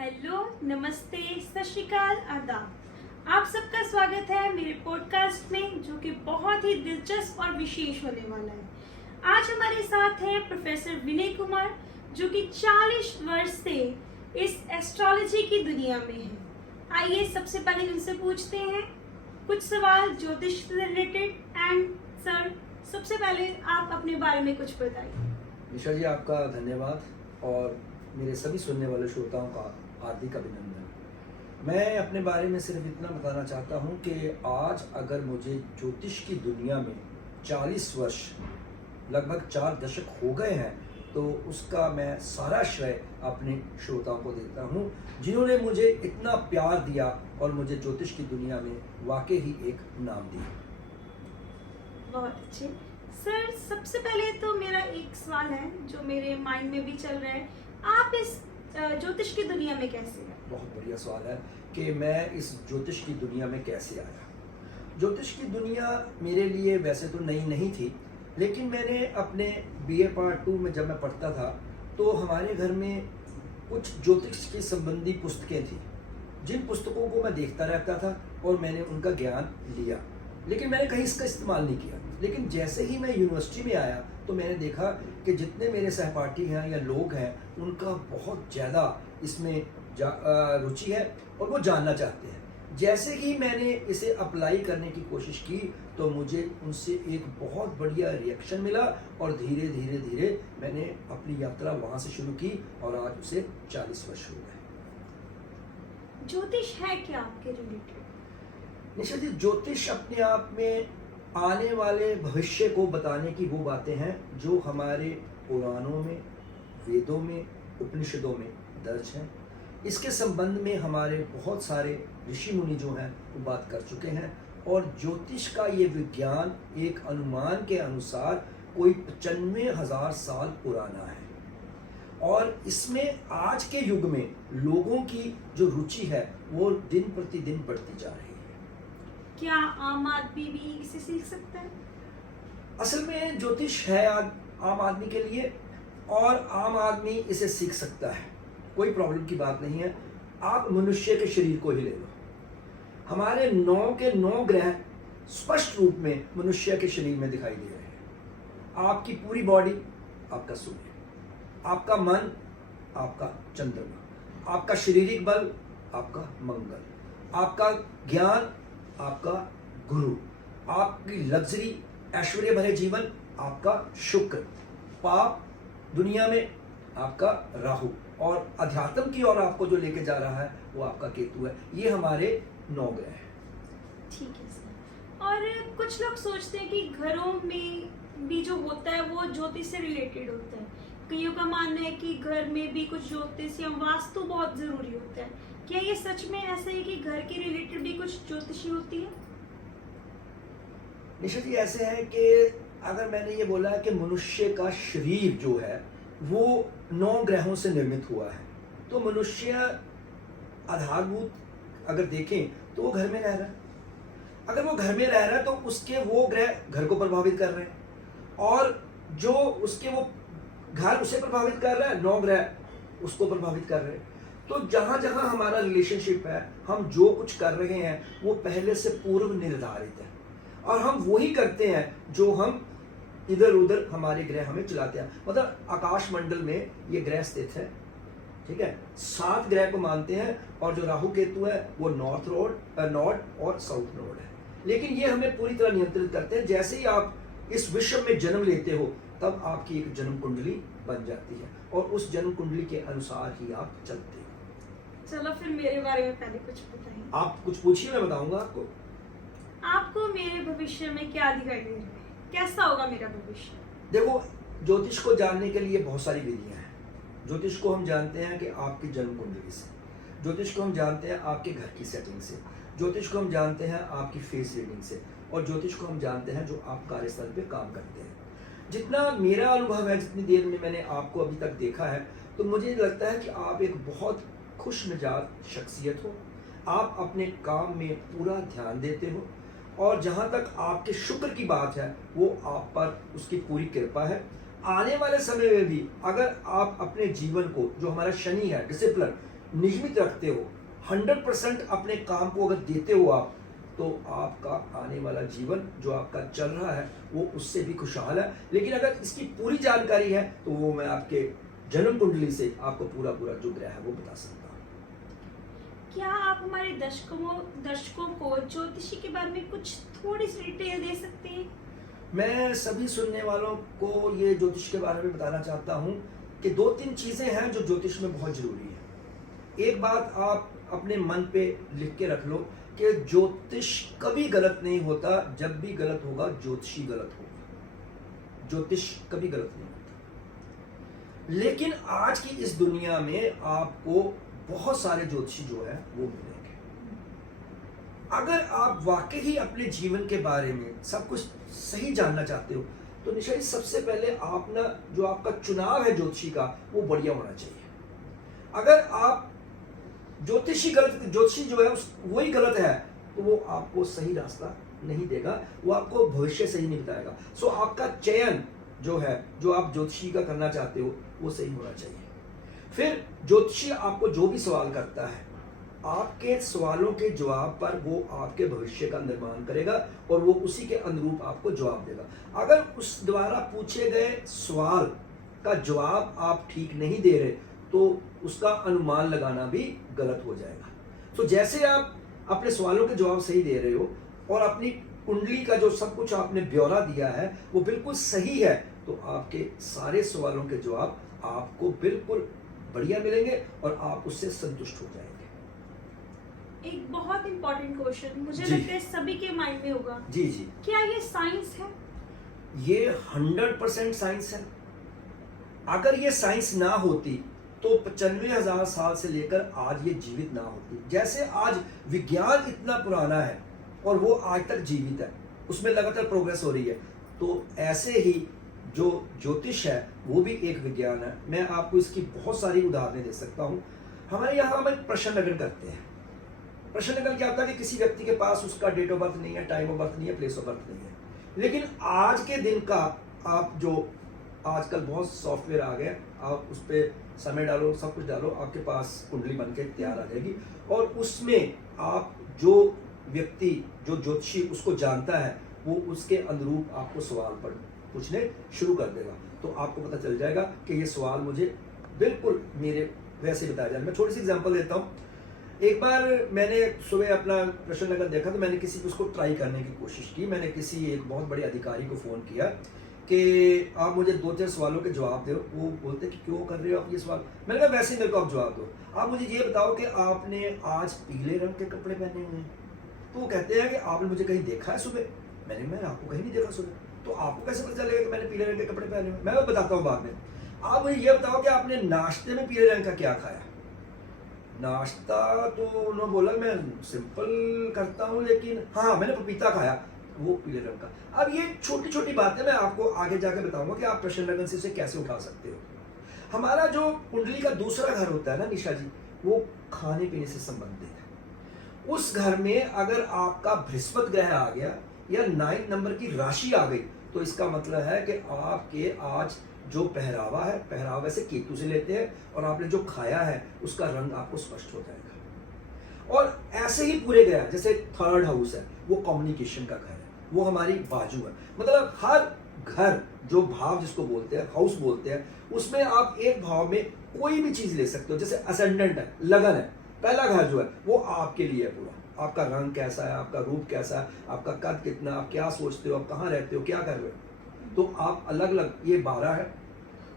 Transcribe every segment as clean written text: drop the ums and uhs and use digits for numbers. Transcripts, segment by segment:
Hello, नमस्ते, सत श्री अकाल, आदाब। आप सबका स्वागत है मेरे पॉडकास्ट में, जो कि बहुत ही दिलचस्प और विशेष होने वाला है। आज हमारे साथ हैं प्रोफेसर विनय कुमार, जो कि 40 वर्ष से इस एस्ट्रोलॉजी की दुनिया में हैं। आइए सबसे पहले उनसे पूछते हैं कुछ सवाल ज्योतिष से रिलेटेड। एंड सर, सबसे पहले आप अपने बारे में कुछ बताइए। निशा जी, आपका धन्यवाद और मेरे सभी सुनने वाले श्रोताओं का हार्दिक अभिनंदन। मैं अपने बारे में सिर्फ इतना बताना चाहता हूं कि आज अगर मुझे ज्योतिष की दुनिया में 40 वर्ष, लगभग 4 दशक हो गए हैं, तो उसका मैं सारा श्रेय अपने श्रोताओं को देता हूं, जिन्होंने मुझे इतना प्यार दिया और मुझे ज्योतिष की दुनिया में वाकई ही एक नाम दिया। बहुत अच्छे सर, सबसे पहले तो मेरा एक सवाल है जो मेरे माइंड में भी चल रहा है। आप इस ज्योतिष की दुनिया में कैसे आए? बहुत बढ़िया सवाल है कि मैं इस ज्योतिष की दुनिया में कैसे आया। ज्योतिष की दुनिया मेरे लिए वैसे तो नई नहीं थी, लेकिन मैंने अपने BA पार्ट 2 में जब मैं पढ़ता था तो हमारे घर में कुछ ज्योतिष के संबंधी पुस्तकें थी, जिन पुस्तकों को मैं देखता रहता था और मैंने उनका ज्ञान लिया, लेकिन मैंने कहीं इसका इस्तेमाल नहीं किया। लेकिन जैसे ही मैं यूनिवर्सिटी में आया तो मैंने देखा कि जितने मेरे सहपाठी हैं या लोग हैं, उनका बहुत ज़्यादा इसमें रुचि है और वो जानना चाहते हैं। जैसे ही मैंने इसे अप्लाई करने की कोशिश की तो मुझे उनसे एक बहुत बढ़िया रिएक्शन मिला और धीरे धीरे धीरे मैंने अपनी यात्रा वहाँ से शुरू की और आज उसे 40 वर्ष हो गए। ज्योतिष है क्या आपके रिलेटेड? निशा जी, ज्योतिष अपने आप में आने वाले भविष्य को बताने की वो बातें हैं जो हमारे पुराणों में, वेदों में, उपनिषदों में दर्ज हैं। इसके संबंध में हमारे बहुत सारे ऋषि मुनि जो हैं वो बात कर चुके हैं, और ज्योतिष का ये विज्ञान एक अनुमान के अनुसार कोई 95,000 साल पुराना है। और इसमें आज के युग में लोगों की जो रुचि है वो दिन प्रतिदिन बढ़ती जा रही है। क्या आम आदमी भी इसे सीख सकता है? असल में ज्योतिष है आम आदमी के लिए, और आम आदमी इसे सीख सकता है, कोई प्रॉब्लम की बात नहीं है। आप मनुष्य के शरीर को ही ले लो, हमारे 9 के 9 ग्रह स्पष्ट रूप में मनुष्य के शरीर में दिखाई दे रहे हैं। आपकी पूरी बॉडी आपका सूर्य, आपका मन आपका चंद्रमा, आपका शारीरिक बल आपका मंगल, आपका ज्ञान आपका गुरु, आपकी लग्जरी ऐश्वर्य भरे जीवन आपका शुक्र, पाप दुनिया में आपका राहु, और अध्यात्म की ओर आपको जो लेके जा रहा है वो आपका केतु है। ये हमारे 9 ग्रह हैं। ठीक है सर। और कुछ लोग सोचते हैं कि घरों में भी जो होता है वो ज्योतिष से रिलेटेड होता है। कईयों का मानना है कि घर में भी कुछ ज्योतिष या वास्तु बहुत जरूरी होता है। क्या ये सच में ऐसा है कि घर के रिलेटेड भी कुछ ज्योतिषी होती है? निशा जी, ऐसे है कि अगर मैंने ये बोला कि मनुष्य का शरीर जो है वो 9 ग्रहों से निर्मित हुआ है, तो मनुष्य आधारभूत अगर देखें तो वो घर में रह रहा है। अगर वो घर में रह रहा है तो उसके वो ग्रह घर को प्रभावित कर रहे हैं, और जो उसके वो घर उसे प्रभावित कर रहा है, 9 ग्रह उसको प्रभावित कर रहे हैं। तो जहां जहां हमारा रिलेशनशिप है, हम जो कुछ कर रहे हैं वो पहले से पूर्व निर्धारित है, और हम वही करते हैं जो हम इधर उधर हमारे ग्रह हमें चलाते हैं। मतलब आकाश मंडल में ये ग्रह स्थित है, ठीक है, 7 ग्रह को मानते हैं, और जो राहु केतु है वो नॉर्थ और साउथ नोड है। लेकिन ये हमें पूरी तरह नियंत्रित करते हैं। जैसे ही आप इस विश्व में जन्म लेते हो तब आपकी एक जन्म कुंडली बन जाती है, और उस जन्म कुंडली के अनुसार ही आप चलते हो। चलो फिर मेरे बारे में पहले कुछ बताइए। आप कुछ पूछिए, मैं बताऊंगा आपको। आपको मेरे भविष्य में क्या दिखाई दे रहा है? कैसा होगा मेरा भविष्य? देखो, ज्योतिष को जानने के लिए बहुत सारी विधियां हैं। ज्योतिष को हम जानते हैं कि आपकी जन्म कुंडली से, ज्योतिष को हम जानते हैं आपके घर की सेटिंग से, ज्योतिष को हम जानते हैं आपकी फेस रीडिंग से, और ज्योतिष को हम जानते हैं जो आप कार्यस्थल पे काम करते हैं। जितना मेरा अनुभव है, जितनी देर में मैंने आपको अभी तक देखा है, तो मुझे लगता है कि आप एक बहुत खुश मिजाज शख्सियत हो। आप अपने काम में पूरा ध्यान देते हो, और जहाँ तक आपके शुक्र की बात है वो आप पर उसकी पूरी कृपा है। आने वाले समय में भी अगर आप अपने जीवन को, जो हमारा शनि है डिसिप्लिन, नियमित रखते हो, 100% अपने काम को अगर देते हो आप, तो आपका आने वाला जीवन जो आपका चल रहा है वो उससे भी खुशहाल है। लेकिन अगर इसकी पूरी जानकारी है तो वो मैं आपके जन्म कुंडली से आपको पूरा पूरा जो ग्रह है वो बता सकता हूँ। क्या आप हमारे दर्शकों को ज्योतिषी के बारे में कुछ थोड़ी सी डिटेल दे सकते हैं? मैं सभी सुनने वालों को ये ज्योतिष के बारे में बताना चाहता हूँ कि 2-3 चीज़ें हैं जो ज्योतिष में बहुत ज़रूरी है। एक बात आप अपने मन पे लिख के रख लो कि ज्योतिष कभी गलत नहीं होता, जब भी गलत होगा ज्योतिषी गलत होगा। ज्योतिष कभी गलत नहीं होता। लेकिन आज की इस दुनिया में आपको बहुत सारे ज्योतिषी जो है वो मिलेंगे। अगर आप वाकई ही अपने जीवन के बारे में सब कुछ सही जानना चाहते हो तो निशा जी, सबसे पहले आप ना जो आपका चुनाव है ज्योतिषी का वो बढ़िया होना चाहिए। अगर आप ज्योतिषी जो है वही गलत है तो वो आपको सही रास्ता नहीं देगा, वो आपको भविष्य सही नहीं बताएगा। सो आपका चयन जो है, जो आप ज्योतिषी का करना चाहते हो वो सही होना चाहिए। फिर ज्योतिषी आपको जो भी सवाल करता है, आपके सवालों के जवाब पर वो आपके भविष्य का निर्माण करेगा और वो उसी के अनुरूप आपको जवाब देगा। अगर उस द्वारा पूछे गए सवाल का जवाब आप ठीक नहीं दे रहे तो उसका अनुमान लगाना भी गलत हो जाएगा। तो जैसे आप अपने सवालों के जवाब सही दे रहे हो और अपनी कुंडली का जो सब कुछ आपने ब्यौरा दिया है वो बिल्कुल सही है, तो आपके सारे सवालों के जवाब आपको बिल्कुल बढ़िया मिलेंगे और आप उससे संतुष्ट हो जाएंगे। एक बहुत इंपॉर्टेंट क्वेश्चन मुझे जी। लगता है सभी के माइंड में होगा, जी जी, क्या ये साइंस है? ये 100% साइंस है। अगर ये साइंस ना होती तो 95,000 साल से लेकर आज ये जीवित ना होती। जैसे आज विज्ञान इतना पुराना है और वो आज तक जीवित है, उसमें लगातार प्रोग्रेस हो रही है, तो ऐसे ही जो ज्योतिष है वो भी एक विज्ञान है। मैं आपको इसकी बहुत सारी उदाहरणें दे सकता हूँ। हमारे यहाँ हम एक प्रश्न लगन करते हैं। प्रश्न लगन क्या होता है कि किसी व्यक्ति के पास उसका डेट ऑफ बर्थ नहीं है, टाइम ऑफ बर्थ नहीं है, प्लेस ऑफ बर्थ नहीं है, लेकिन आज के दिन का आप जो आजकल बहुत सॉफ्टवेयर आ गए, आप उस पर समय डालो, सब कुछ डालो, आपके पास कुंडली बन के तैयार आ जाएगी और उसमें आप जो व्यक्ति जो ज्योतिषी उसको जानता है वो उसके अनुरूप आपको सवाल पर पूछने शुरू कर देगा। तो आपको पता चल जाएगा कि ये सवाल मुझे बिल्कुल मेरे वैसे बताया जाए। मैं छोटी सी एग्जांपल देता हूँ। एक बार मैंने सुबह अपना प्रश्न लगन देखा तो मैंने किसी को उसको ट्राई करने की कोशिश की। मैंने किसी एक बहुत बड़े अधिकारी को फ़ोन किया कि आप मुझे 2-4 सवालों के जवाब दो। वो बोलते कि क्यों कर रहे हो आप ये सवाल? मैंने कहा वैसे ही मेरे को आप जवाब दो। आप मुझे ये बताओ कि आपने आज पीले रंग के कपड़े पहने हुए हैं। तो वो कहते हैं कि आपने मुझे कहीं देखा है सुबह? मैंने आपको कहीं नहीं देखा सुबह। तो आपको कैसे पता चलेगा कि मैंने पीले रंग के कपड़े पहने हुए? मैं बताता हूँ बाद में। आप मुझे ये बताओ कि आपने नाश्ते में पीले रंग का क्या खाया? नाश्ता तो उन्होंने बोला मैं सिंपल करता हूँ, लेकिन हाँ मैंने पपीता खाया, वो पीले रंग का। अब ये छोटी छोटी बातें मैं आपको आगे जाके बताऊंगा कि आप प्रश्न लगन से इसे कैसे उठा सकते हो। हमारा जो कुंडली का दूसरा घर होता है ना निशा जी, वो खाने पीने से संबंधित है। उस घर में अगर आपका बृहस्पति ग्रह आ गया या 9 नंबर की राशि आ गई तो इसका मतलब है कि आपके आज जो पहरावा है, पहरावा से केतु से लेते हैं और आपने जो खाया है उसका रंग आपको स्पष्ट हो जाएगा। और ऐसे ही पूरे ग्रह, जैसे 3rd हाउस है वो कम्युनिकेशन का घर है, वो हमारी बाजू है। मतलब हर घर जो भाव जिसको बोलते हैं, हाउस बोलते हैं, उसमें आप एक भाव में कोई भी चीज ले सकते हो। जैसे असेंडेंट है, लगन है, पहला घर जो है वो आपके लिए है पूरा। आपका रंग कैसा है, आपका रूप कैसा है, आपका कद कितना, आप क्या सोचते हो, आप कहाँ रहते हो, क्या कर रहे हो, तो आप अलग अलग, ये 12 है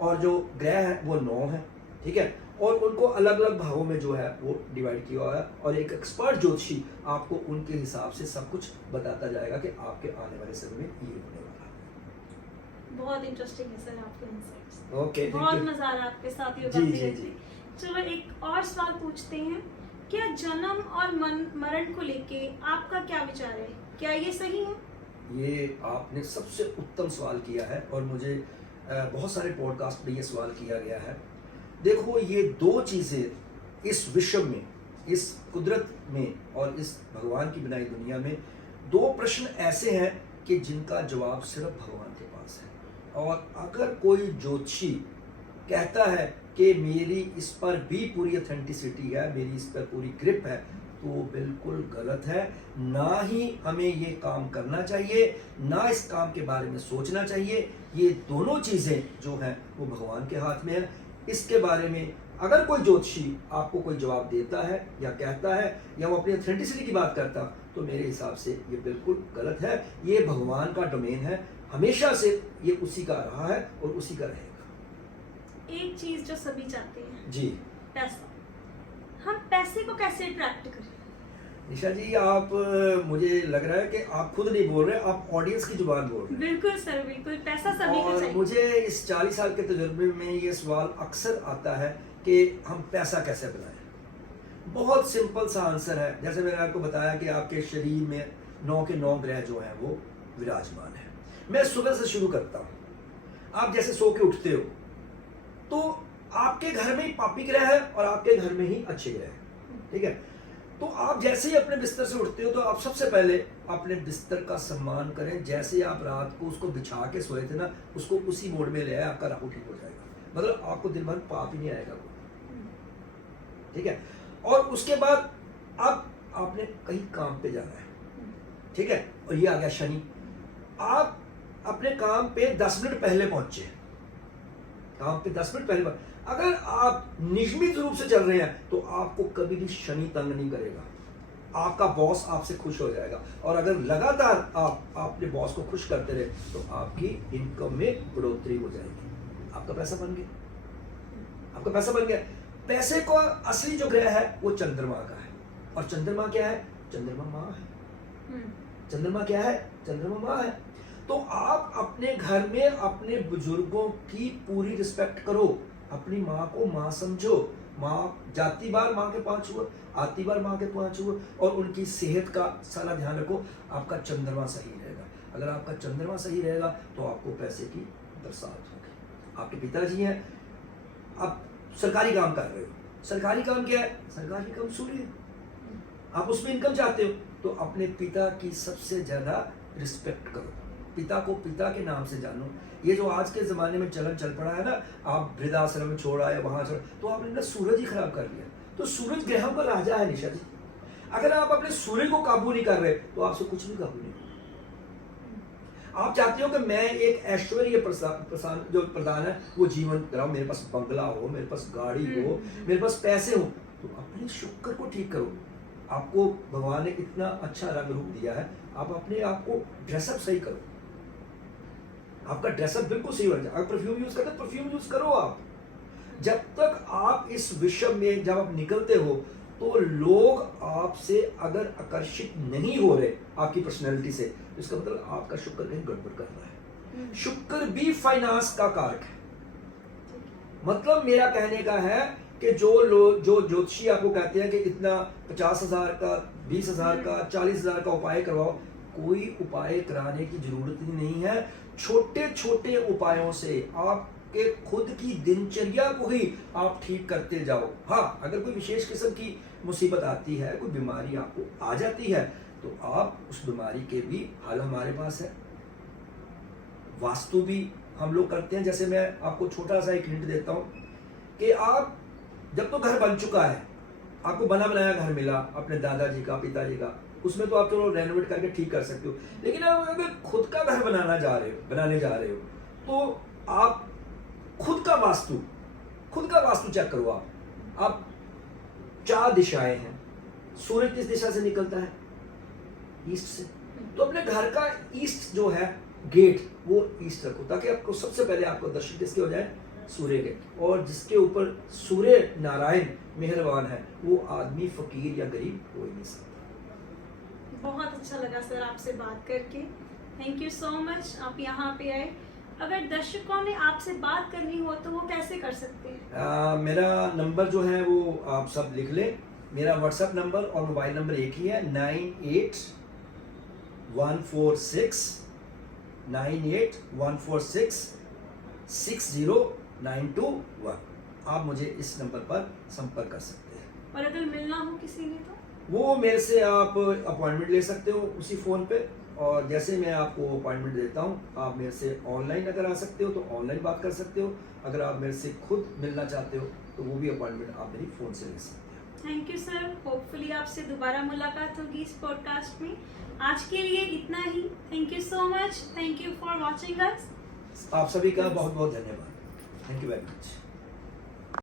और जो ग्रह है वो 9 है, ठीक है। और उनको अलग अलग भावों में जो है वो डिवाइड किया हुआ है और एक एक्सपर्ट ज्योतिषी आपको उनके हिसाब से सब कुछ बताता जाएगा कि आपके आने वाले समय में ये होने वाला है। बहुत इंटरेस्टिंग है सर आपके इनसाइट्स। ओके, बहुत मजा आ रहा है आपके साथ ये जी बातें जी करके। जी। चलो एक और सवाल पूछते हैं, क्या जन्म और मरण को लेके आपका क्या विचार है? क्या ये सही है? ये आपने सबसे उत्तम सवाल किया है और मुझे बहुत सारे पॉडकास्ट में ये सवाल किया गया है। देखो, ये 2 चीज़ें इस विश्व में, इस कुदरत में और इस भगवान की बनाई दुनिया में 2 प्रश्न ऐसे हैं कि जिनका जवाब सिर्फ भगवान के पास है। और अगर कोई ज्योतिषी कहता है कि मेरी इस पर भी पूरी ऑथेंटिसिटी है, मेरी इस पर पूरी ग्रिप है, तो बिल्कुल गलत है। ना ही हमें ये काम करना चाहिए, ना इस काम के बारे में सोचना चाहिए। ये दोनों चीज़ें जो हैं वो भगवान के हाथ में है। इसके बारे में अगर कोई ज्योतिषी आपको कोई जवाब देता है या कहता है या वो अपनी ऑथेंटिसिटी की बात करता, तो मेरे हिसाब से ये बिल्कुल गलत है। ये भगवान का डोमेन है, हमेशा से ये उसी का रहा है और उसी का रहेगा। एक चीज जो सभी चाहते हैं, जी पैसा। हम पैसे को कैसे अट्रैक्ट करें? निशा जी, आप मुझे लग रहा है कि आप खुद नहीं बोल रहे, आप ऑडियंस की जुबान बोल रहे हैं। बिल्कुल सर, बिल्कुल। पैसा सभी को और चाहिए। मुझे इस 40 साल के तजुर्बे में ये सवाल अक्सर आता है कि हम पैसा कैसे बनाएं। बहुत सिंपल सा आंसर है। जैसे मैंने आपको बताया कि आपके शरीर में 9 के 9 ग्रह जो हैं वो विराजमान है। मैं सुबह से शुरू करता हूँ। आप जैसे सो के उठते हो तो आपके घर में ही पापी ग्रह है और आपके घर में ही अच्छे ग्रह है, ठीक है। तो आप जैसे ही अपने बिस्तर से उठते हो तो आप सबसे पहले अपने बिस्तर का सम्मान करें। जैसे आप रात को उसको बिछा के सोए थे ना, उसको उसी मोड में ले आए, आपका राहु ठीक हो जाएगा। मतलब आपको दिन भर पाप ही नहीं आएगा वो, ठीक है। और उसके बाद अब आपने कहीं काम पे जाना है, ठीक है। और ये आ गया शनि। आप अपने काम पे 10 मिनट पहले पहुंचे, काम पे 10 मिनट पहले। अगर आप नियमित रूप से चल रहे हैं तो आपको कभी भी शनि तंग नहीं करेगा, आपका बॉस आपसे खुश हो जाएगा। और अगर लगातार आप अपने बॉस को खुश करते रहे तो आपकी इनकम में बढ़ोतरी हो जाएगी। आपका पैसा बन गया, आपका पैसा बन गया। पैसे को असली जो ग्रह है वो चंद्रमा का है। और चंद्रमा क्या है? चंद्रमा माँ है। चंद्रमा क्या है? चंद्रमा माँ है। तो आप अपने घर में अपने बुजुर्गों की पूरी रिस्पेक्ट करो, अपनी माँ को माँ समझो। माँ जाती बार माँ के पाँच हुआ, आती बार माँ के पाँच हुआ, और उनकी सेहत का सारा ध्यान रखो। आपका चंद्रमा सही रहेगा। अगर आपका चंद्रमा सही रहेगा तो आपको पैसे की बरसात होगी। आपके पिताजी हैं, आप सरकारी काम कर रहे हो। सरकारी काम क्या है? सरकारी काम सूर्य, आप उसमें इनकम चाहते हो तो अपने पिता की सबसे ज्यादा रिस्पेक्ट करो। पिता को पिता के नाम से जानो। ये जो आज के ज़माने में चलन चल पड़ा है ना, आप वृद्धाश्रम छोड़ आए, वहाँ छोड़, तो आपने ना सूरज ही खराब कर लिया। तो सूरज ग्रहों का राजा है निशा जी। अगर आप अपने सूर्य को काबू नहीं कर रहे तो आपसे कुछ भी काबू नहीं। आप चाहते हो कि मैं एक ऐश्वर्य प्रसान जो प्रधान है वो जीवन कराऊं, मेरे पास बंगला हो, मेरे पास गाड़ी हो, मेरे पास पैसे हो, तो अपने शुक्र को ठीक करो। आपको भगवान ने इतना अच्छा रंग रूप दिया है, आप अपने आप को ड्रेसअप सही करो। आपका ड्रेसअप बिल्कुल सही होना चाहिए। अगर परफ्यूम यूज करते परफ्यूम यूज करो। आप जब तक आप इस विश्व में जब आप निकलते हो तो लोग आपसे अगर आकर्षित नहीं हो रहे आपकी पर्सनैलिटी से, तो इसका मतलब आपका शुक्र कहीं गड़बड़ कर रहा है। शुक्र भी फाइनेंस का कारक है। मतलब मेरा कहने का है कि जो लोग, जो ज्योतिषी आपको कहते हैं कि इतना 50,000 का, 20,000 का, 40,000 का उपाय करवाओ, कोई उपाय कराने की जरूरत ही नहीं है। छोटे छोटे उपायों से आपके खुद की दिनचर्या को ही आप ठीक करते जाओ। हाँ, अगर कोई विशेष किस्म की मुसीबत आती है, कोई बीमारी आपको आ जाती है, तो आप उस बीमारी के भी हल हमारे पास है। वास्तु भी हम लोग करते हैं। जैसे मैं आपको छोटा सा एक हिंट देता हूँ कि आप जब तो घर बन चुका है, आपको बना बनाया घर मिला अपने दादाजी का, पिताजी का, उसमें तो आप चलो रेनोवेट करके ठीक कर सकते हो। लेकिन आप अगर खुद का घर बनाने जा रहे हो तो आप खुद का वास्तु चेक करो। आप 4 दिशाएं हैं। सूर्य किस दिशा से निकलता है? ईस्ट से। तो अपने घर का ईस्ट जो है गेट, वो ईस्ट रखो, ताकि आपको सबसे पहले आपको दर्शन किसके हो जाए? सूर्य के। और जिसके ऊपर सूर्य नारायण मेहरबान है, वो आदमी फकीर या गरीब हो ही नहीं सकता। बहुत अच्छा लगा सर आपसे बात करके। थैंक यू सो मच, आप यहाँ पे आए। अगर दर्शकों ने आपसे बात करनी हो तो वो कैसे कर सकते हैं? मेरा नंबर जो है वो आप सब लिख लें। मेरा व्हाट्सएप नंबर और मोबाइल नंबर एक ही है, 98146981460921। आप मुझे इस नंबर पर संपर्क कर सकते हैं। और अगर मिलना हो किसी ने तो वो मेरे से आप अपॉइंटमेंट ले सकते हो उसी फोन पे। और जैसे मैं आपको अपॉइंटमेंट देता हूँ, आप मेरे से ऑनलाइन अगर आ सकते हो तो ऑनलाइन बात कर सकते हो, अगर आप मेरे से खुद मिलना चाहते हो तो वो भी अपॉइंटमेंट आप मेरी फ़ोन से ले सकते हो। थैंक यू सर, होपफुली आपसे दोबारा मुलाकात होगी इस पॉडकास्ट में। आज के लिए इतना ही। Thank you so much, thank you for watching us. आप सभी का बहुत बहुत धन्यवाद। Thank you very much.